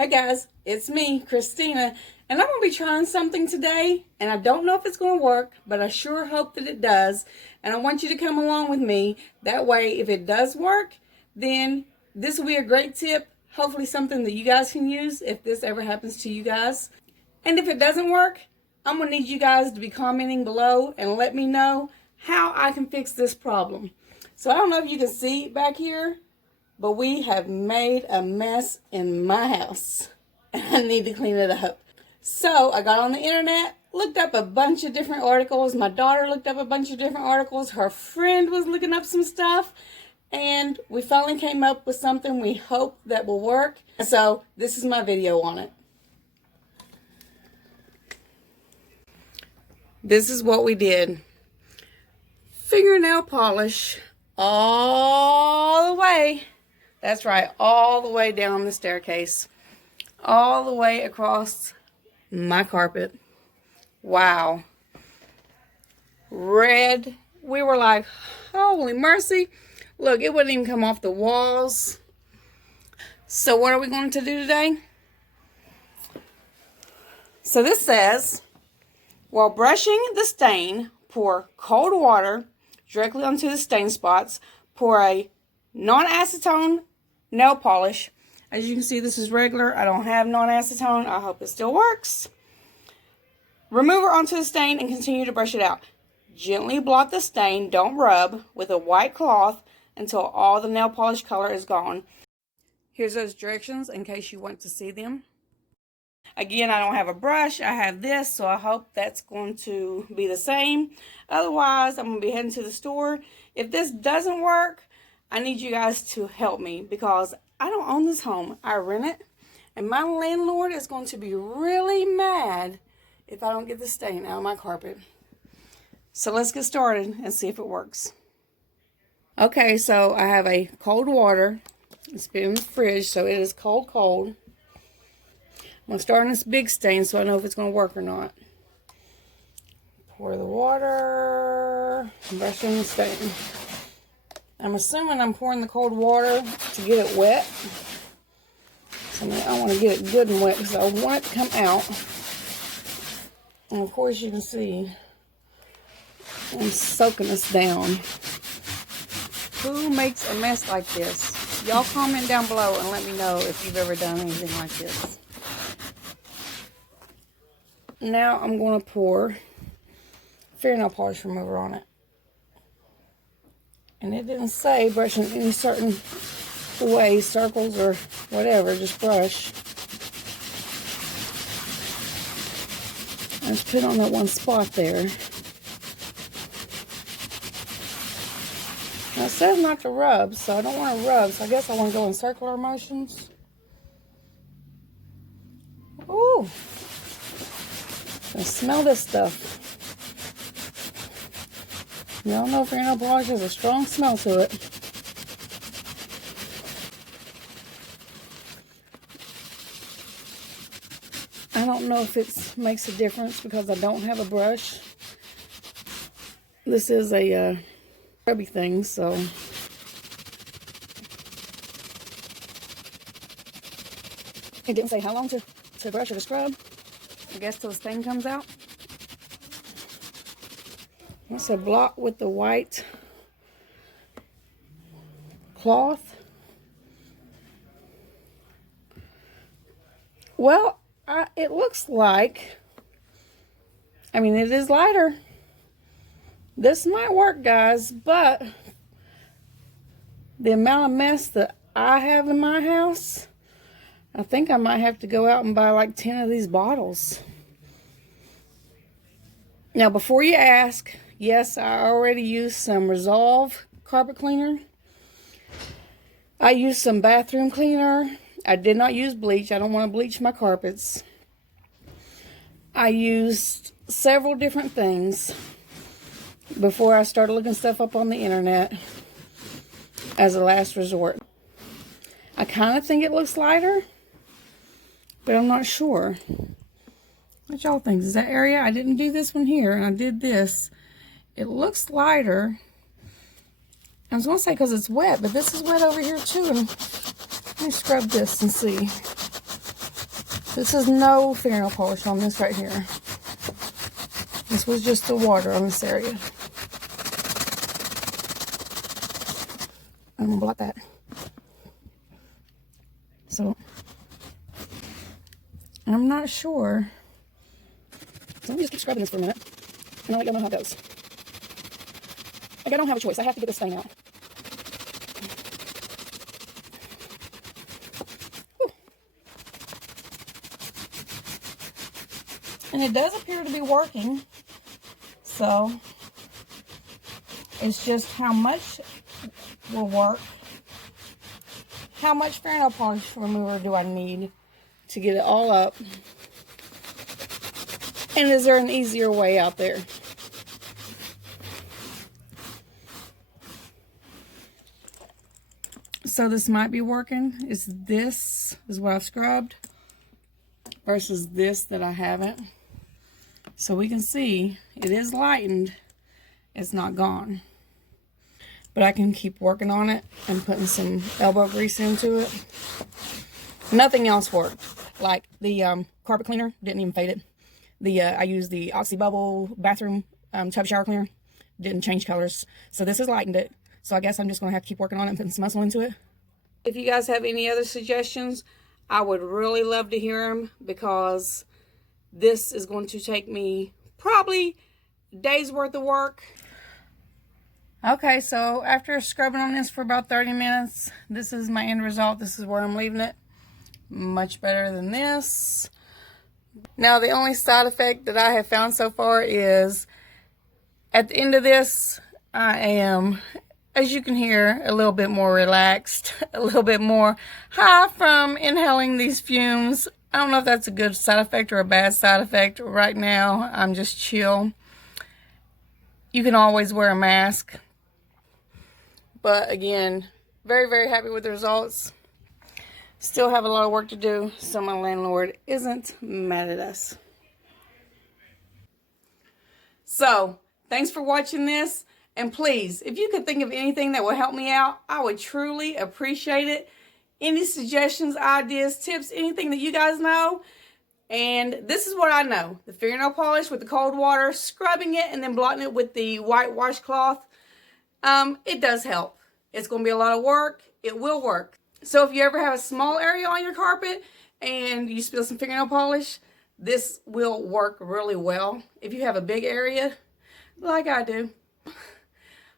Hey guys, it's me, Christina, and I'm going to be trying something today, and I don't know if it's going to work, but I sure hope that it does, and I want you to come along with me. That way, if it does work, then this will be a great tip, hopefully something that you guys can use if this ever happens to you guys. And if it doesn't work, I'm going to need you guys to be commenting below and let me know how I can fix this problem. So I don't know if you can see back here, but we have made a mess in my house, and I need to clean it up. So I got on the internet, looked up a bunch of different articles. My daughter looked up a bunch of different articles. Her friend was looking up some stuff, and we finally came up with something we hope that will work. So this is my video on it. This is what we did. Fingernail polish all the way. That's right, all the way down the staircase. All the way across my carpet. Wow. Red. We were like, holy mercy. Look, it wouldn't even come off the walls. So what are we going to do today? So this says, while brushing the stain, pour cold water directly onto the stain spots. Pour a non-acetone nail polish. As you can see, this is regular. I don't have non-acetone. I hope it still works. Remover onto the stain and continue to brush it out. Gently blot the stain, don't rub, with a white cloth until all the nail polish color is gone. Here's those directions in case you want to see them. Again, I don't have a brush. I have this, so I hope that's going to be the same. Otherwise, I'm going to be heading to the store. If this doesn't work, I need you guys to help me because I don't own this home. I rent it, and my landlord is going to be really mad if I don't get the stain out of my carpet. So let's get started and see if it works. Okay, so I have a cold water. It's been in the fridge, so it is cold. I'm going to start on this big stain so I know if it's going to work or not. Pour the water, brush on the stain. I'm assuming I'm pouring the cold water to get it wet. So I want to get it good and wet because I want it to come out. And of course you can see I'm soaking us down. Who makes a mess like this? Y'all comment down below and let me know if you've ever done anything like this. Now I'm going to pour fingernail polish remover on it. And it didn't say brush in any certain way, circles or whatever, just brush. I just put it on that one spot there. Now it says not to rub, so I don't want to rub, so I guess I want to go in circular motions. Ooh! I smell this stuff. Y'all know fingernail polish has a strong smell to it. I don't know if it makes a difference because I don't have a brush. This is a scrubby thing, so. It didn't say how long to brush or to scrub. I guess till the stain comes out. It's a blot with the white cloth. Well, it looks like, I mean, it is lighter. This might work, guys, but the amount of mess that I have in my house, I think I might have to go out and buy like 10 of these bottles. Now, before you ask, yes, I already used some Resolve carpet cleaner. I used some bathroom cleaner. I did not use bleach. I don't want to bleach my carpets. I used several different things before I started looking stuff up on the internet as a last resort. I kind of think it looks lighter, but I'm not sure. What y'all think? Is that area? I didn't do this one here, and I did this. It looks lighter. I was going to say because it's wet, but this is wet over here too. And let me scrub this and see. This is no fingernail polish on this right here. This was just the water on this area. I'm gonna blot that. So, I'm not sure. So let me just keep scrubbing this for a minute, and I'll let y'all know how it goes. Like, I don't have a choice. I have to get this thing out. Whew. And it does appear to be working. So, it's just how much will work. How much fingernail polish remover do I need to get it all up? And is there an easier way out there? So this might be working. This is what I've scrubbed versus this that I haven't. So we can see it is lightened. It's not gone. But I can keep working on it and putting some elbow grease into it. Nothing else worked. Like the carpet cleaner didn't even fade it. I used the Oxy Bubble bathroom tub shower cleaner. Didn't change colors. So this has lightened it. So I guess I'm just going to have to keep working on it and putting some muscle into it. If you guys have any other suggestions, I would really love to hear them, because this is going to take me probably days worth of work. Okay, so after scrubbing on this for about 30 minutes, this is my end result. This is where I'm leaving it. Much better than this. Now, the only side effect that I have found so far is at the end of this, I am, as you can hear, a little bit more relaxed, a little bit more high from inhaling these fumes. I don't know if that's a good side effect or a bad side effect. Right now, I'm just chill. You can always wear a mask. But again, very, very happy with the results. Still have a lot of work to do, so my landlord isn't mad at us. So, thanks for watching this. And please, if you could think of anything that would help me out, I would truly appreciate it. Any suggestions, ideas, tips, anything that you guys know. And this is what I know. The fingernail polish with the cold water, scrubbing it, and then blotting it with the white washcloth. It does help. It's going to be a lot of work. It will work. So if you ever have a small area on your carpet and you spill some fingernail polish, this will work really well. If you have a big area, like I do,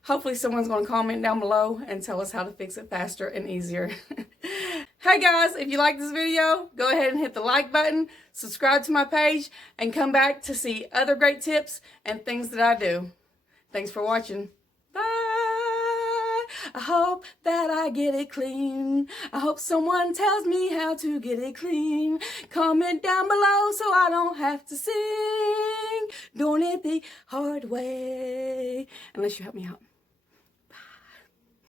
hopefully someone's going to comment down below and tell us how to fix it faster and easier. Hey guys, if you like this video, go ahead and hit the like button, subscribe to my page, and come back to see other great tips and things that I do. Thanks for watching. I hope that I get it clean. I hope someone tells me how to get it clean. Comment down below so I don't have to sing. Doing it the hard way. Unless you help me out.